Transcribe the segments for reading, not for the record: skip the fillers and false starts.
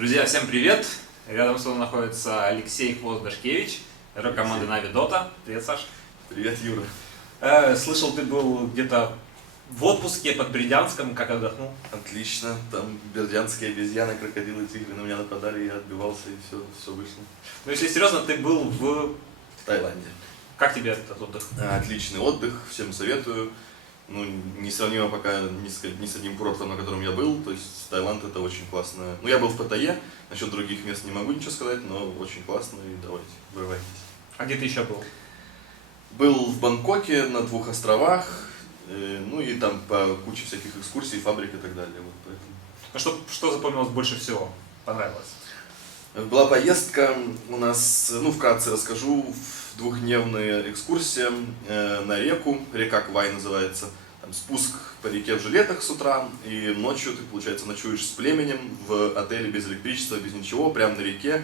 Друзья, всем привет! Рядом с вами находится Алексей Хвост-Дашкевич, игрок команды Na'Vi Dota. Привет, Саш. Привет, Юра. Слышал, ты был где-то в отпуске под Бердянском, как отдохнул? Отлично. Там бердянские обезьяны, крокодилы, тигры на меня нападали, я отбивался и все вышло. Ну, если серьезно, ты был в Таиланде. Как тебе этот отдых? Отличный отдых, всем советую. Ну, несравнимо пока ни с одним курортом, на котором я был. То есть Таиланд это очень классно. Ну, я был в Паттайе, насчет других мест не могу ничего сказать, но очень классно и давайте, вырывайтесь. А где ты еще был? Был в Бангкоке на 2 островах, ну и там по куче всяких экскурсий, фабрик и так далее. Вот поэтому. А что запомнилось больше всего? Понравилось? Была поездка у нас, ну вкратце расскажу, двухдневная экскурсия на реку, река Квай называется. Там спуск по реке в жилетах с утра, и ночью ты, получается, ночуешь с племенем в отеле без электричества, без ничего, прямо на реке.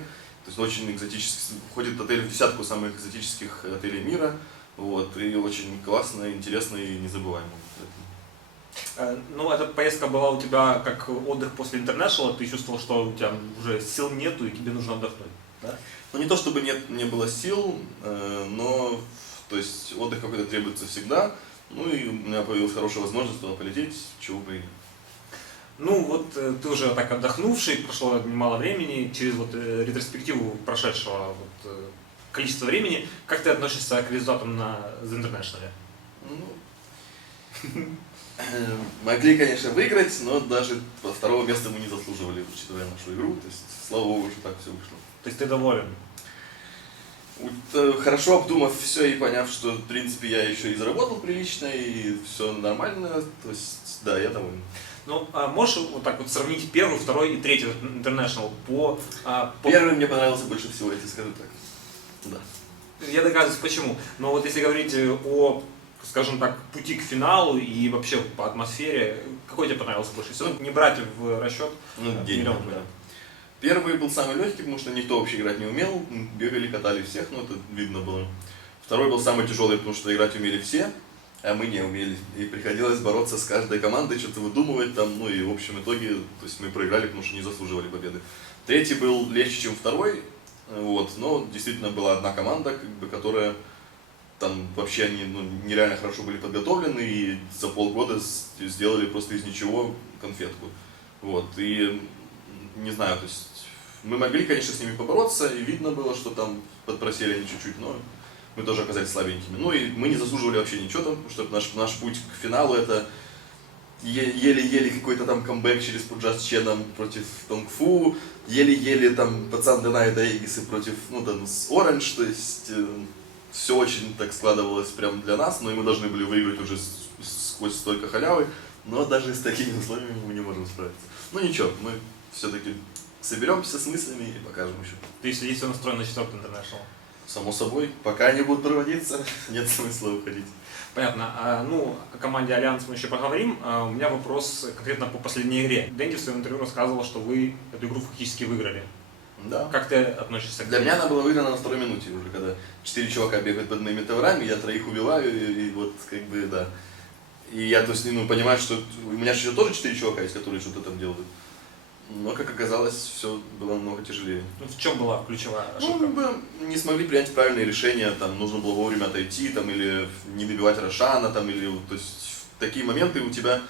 То есть очень экзотический, входит отель в 10 самых экзотических отелей мира. Вот, и очень классно, интересно и незабываемо. Ну, эта поездка была у тебя как отдых после International, ты чувствовал, что у тебя уже сил нету и тебе нужно отдохнуть, да? Ну, не то чтобы не было сил, но то есть отдых какой-то требуется всегда. Ну и у меня появилась хорошая возможность туда полететь, чего бы и нет. Ну вот ты уже так отдохнувший, прошло немало времени, через вот ретроспективу прошедшего количества времени, как ты относишься к результатам на The International? Ну, могли, конечно, выиграть, но даже второго места мы не заслуживали, учитывая нашу игру. То есть, слава богу, что так все вышло. То есть ты доволен? Хорошо обдумав все и поняв, что в принципе я еще и заработал прилично, и все нормально, то есть да, я доволен. Ну, а можешь вот так вот сравнить первый, второй и третий International по... Первый мне понравился больше всего, я тебе скажу так. Да. Я догадываюсь, почему. Но вот если говорить о, скажем так, пути к финалу и вообще по атмосфере, какой тебе понравился больше всего? Не брать в расчет день, миллион. Да. Первый был самый легкий, потому что никто вообще играть не умел, бегали, катали всех, ну это видно было. Второй был самый тяжелый, потому что играть умели все, а мы не умели. И приходилось бороться с каждой командой, что-то выдумывать там, ну и в общем итоге, то есть мы проиграли, потому что не заслуживали победы. Третий был легче, чем второй, вот, но действительно была одна команда, как бы, которая там вообще они нереально хорошо были подготовлены и за полгода сделали просто из ничего конфетку. Вот, и не знаю, то есть мы могли, конечно, с ними побороться, и видно было, что там подпросели они чуть-чуть, но мы тоже оказались слабенькими. Ну и мы не заслуживали вообще ничего там, потому что наш путь к финалу это еле-еле какой-то там камбэк через Пуджа с Ченом против Тонгфу, еле-еле там пацан Денайда Эгисы против, ну там, с Оранж, то есть все очень так складывалось прямо для нас, но и мы должны были выиграть уже сквозь столько халявы, но даже с такими условиями мы не можем справиться. Ну ничего, мы все-таки соберемся с мыслями и покажем еще. Ты если настроен на 4-й International? Само собой, пока они будут проводиться, нет смысла уходить. Понятно. Ну, о команде Альянс мы еще поговорим. У меня вопрос конкретно по последней игре. Дэнди в своем интервью рассказывал, что вы эту игру фактически выиграли. Да. Как ты относишься к Для меня она была выиграна на 2-й минуте уже, когда 4 чувака бегают под моими товарами, я 3 убиваю, и вот как бы да. И я то есть, понимаю, что у меня еще тоже 4 чувака есть, которые что-то там делают. Но, как оказалось, все было намного тяжелее. Ну, в чем была ключевая ошибка? Ну, мы не смогли принять правильные решения, там, нужно было вовремя отойти, там, или не добивать Рошана, там, или, то есть, в такие моменты у тебя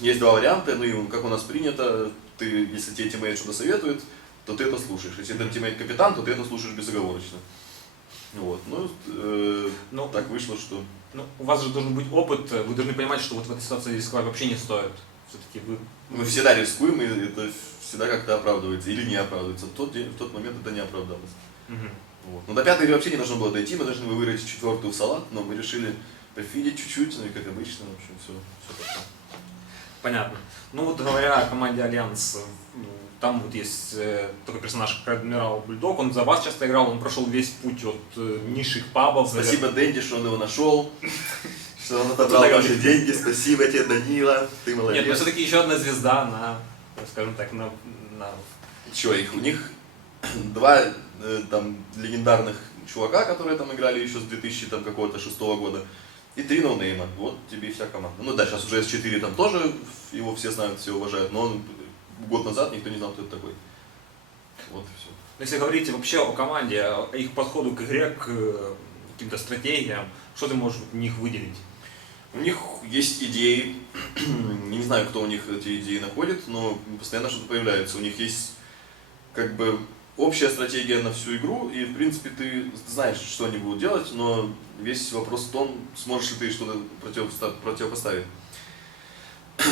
есть 2 варианта, ну, и как у нас принято, ты, если тебе тиммейт что-то советует, то ты это слушаешь. Если это тиммейт капитан, то ты это слушаешь безоговорочно. Вот, ну, так вышло, что... Ну, у вас же должен быть опыт, вы должны понимать, что вот в этой ситуации рисковать вообще не стоит. Все-таки вы... Мы всегда рискуем, и это всегда как-то оправдывается или не оправдывается. В тот момент это не оправдалось. Вот. Но до 5-й игры вообще не должно было дойти, мы должны были выиграть 4-ю в салат, но мы решили пофидить чуть-чуть, ну и как обычно, в общем, все пошло. Понятно. Ну вот говоря о команде Альянс, там вот есть такой персонаж, как Адмирал Бульдог, он за вас часто играл, он прошел весь путь от низших пабов. Спасибо Дэнди, что он его нашел, что он отобрал наши деньги, спасибо тебе, Данила, ты молодец. Нет, но все-таки еще одна звезда на, скажем так, на... Чего, у них 2 там легендарных чувака, которые там играли еще с 2006 года, и 3 ноунейма. Вот тебе и вся команда. Ну да, сейчас уже S4 там тоже, его все знают, все уважают, но он год назад никто не знал, кто это такой. Вот и все. Если говорить вообще о команде, о их подходу к игре, к каким-то стратегиям, что ты можешь в них выделить? У них есть идеи, не знаю, кто у них эти идеи находит, но постоянно что-то появляется. У них есть как бы общая стратегия на всю игру, и в принципе ты знаешь, что они будут делать, но весь вопрос в том, сможешь ли ты что-то противопоставить.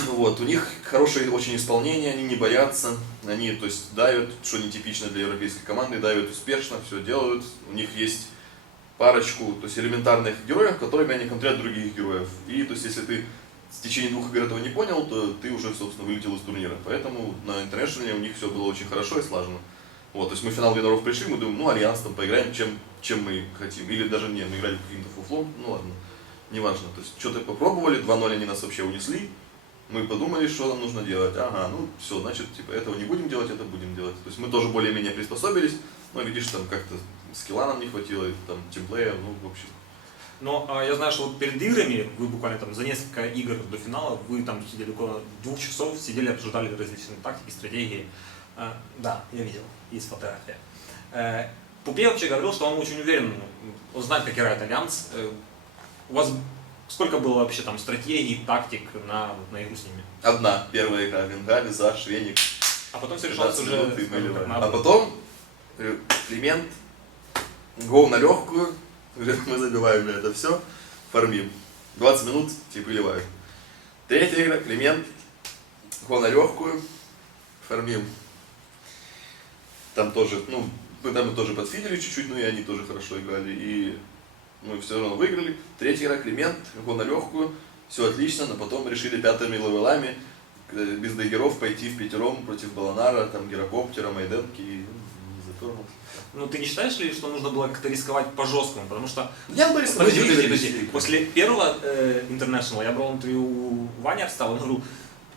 Вот, у них хорошее очень исполнение, они не боятся, они, то есть, давят, что нетипично для европейской команды, давят успешно, все делают. У них есть парочку, то есть, элементарных героев, которыми они контрят других героев. И, то есть, если ты в течение 2 игр этого не понял, то ты уже, собственно, вылетел из турнира. Поэтому на International у них все было очень хорошо и слаженно. Вот, то есть, мы в финал Виноров пришли, мы думаем, ну, Альянс там поиграем, чем мы хотим. Или даже не, мы играли каким-то фуфлом, ну ладно, неважно. То есть, что-то попробовали, 2-0 они нас вообще унесли. Мы подумали, что нам нужно делать. Ага, ну все, значит, типа, этого не будем делать, это будем делать. То есть мы тоже более-менее приспособились, но видишь, там как-то скилла нам не хватило, там, тимплея, ну, в общем. Но я знаю, что вот перед играми, вы буквально там за несколько игр до финала, вы там сидели около 2 часов, сидели, обсуждали различные тактики, стратегии. Да, я видел, есть фотография. Пупе вообще говорил, что он очень уверен, он знает, как играет Альянс. У вас сколько было вообще там стратегий, тактик на игру с ними? Одна, первая игра, Венгали, Заш, Веник. А потом все решалось уже А потом Климент, гол на легкую, мы забиваем это все, фармим. 20 минут, типа, выливают. Третья игра, Климент, гол на легкую, фармим. Там тоже, ну, мы там тоже подфидели чуть-чуть, но и они тоже хорошо играли. И мы все равно выиграли. Третья игра, Климент, гол на легкую, все отлично, но потом решили 5-ми левелами без дегеров пойти в пятером против Баланара, там, Герокоптера, Майденки, и не затормился. Ну, ты не считаешь ли, что нужно было как-то рисковать по-жесткому? Потому что Я бы рисковал. подожди. После первого International я брал интервью у Вани Арстала, он говорил,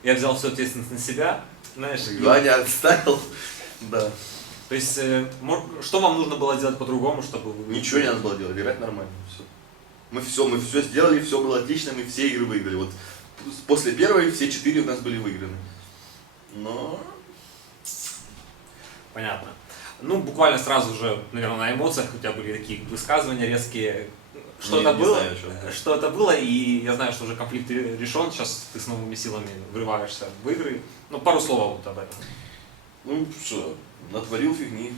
я взял всю ответственность на себя, знаешь. Ваня отставил, да. То есть, что вам нужно было сделать по-другому, чтобы вы... Ничего не надо было делать, играть нормально, все. Мы все сделали, все было отлично, мы все игры выиграли. Вот после первой все 4 у нас были выиграны. Но... Понятно. Ну, буквально сразу же, наверное, на эмоциях у тебя были такие высказывания резкие. Что это было? Что это было, и я знаю, что уже конфликт решен, сейчас ты с новыми силами врываешься в игры. Ну, пару слов вот об этом. Ну, что, натворил фигни.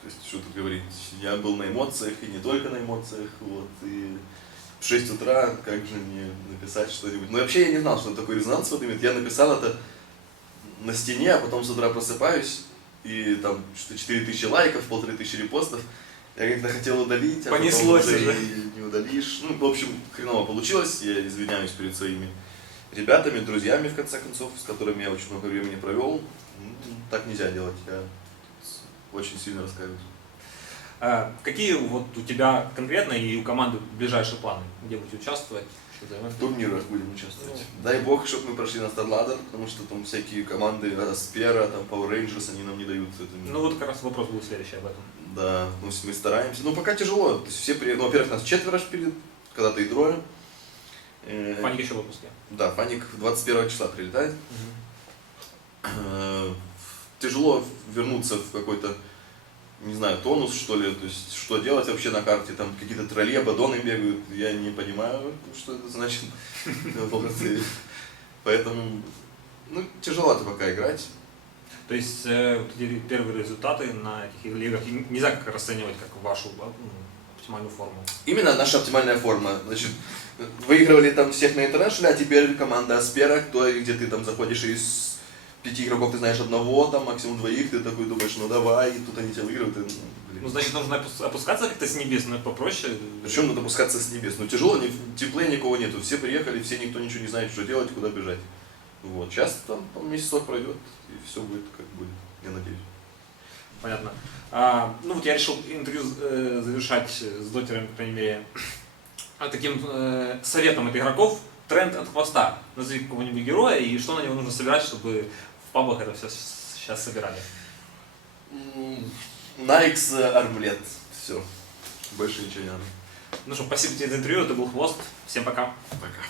То есть, что тут говорить, я был на эмоциях, и не только на эмоциях, вот, и в 6 утра, как же мне написать что-нибудь. Ну, вообще я не знал, что такой резонанс в этом имеет. Я написал это на стене, а потом с утра просыпаюсь, и там что-то 4000 лайков, 1500 репостов. Я как-то хотел удалить, а понеслось потом уже и не удалишь. Ну, в общем, хреново получилось, я извиняюсь перед своими ребятами, друзьями, в конце концов, с которыми я очень много времени провел. Ну, так нельзя делать, я очень сильно раскаиваюсь. Какие вот у тебя конкретно и у команды ближайшие планы? Где будете участвовать? В турнирах будем участвовать. Дай бог, чтобы мы прошли на StarLadder, потому что там всякие команды Аспера, там Power Rangers, они нам не дают это. Ну вот как раз вопрос был следующий об этом. Да, ну мы стараемся. Ну пока тяжело. То есть все ну, во-первых, нас 4 вперед, когда-то и 3. Фаник еще в отпуске. Да, Фаник 21 числа прилетает. Тяжело вернуться в какой-то, не знаю, тонус, что ли, то есть, что делать вообще на карте, там какие-то тролли, абадоны бегают, я не понимаю, что это значит, поэтому, ну, тяжеловато пока играть. То есть, первые результаты на этих лигах нельзя как расценивать как вашу оптимальную форму? Именно наша оптимальная форма, значит, выигрывали там всех на International, а теперь команда Аспера, где ты там заходишь из 5 игроков ты знаешь одного, там максимум 2, ты такой думаешь, ну давай, и тут они тебя выигрывают. И, ну, значит, нужно опускаться как-то с небес, но попроще. Причем надо опускаться с небес. Ну тяжело, теплее никого нету. Все приехали, все никто ничего не знает, что делать, куда бежать. Вот. Сейчас там месяцок пройдет, и все будет как будет, я надеюсь. Понятно. Ну вот я решил интервью завершать с дотером, по крайней мере, таким советом от игроков. Тренд от хвоста. Назови какого-нибудь героя и что на него нужно собирать, чтобы в пабах это все сейчас собирали. Найкс, армлет. Все. Больше ничего не надо. Ну что, спасибо тебе за интервью. Это был Хвост. Всем пока. Пока.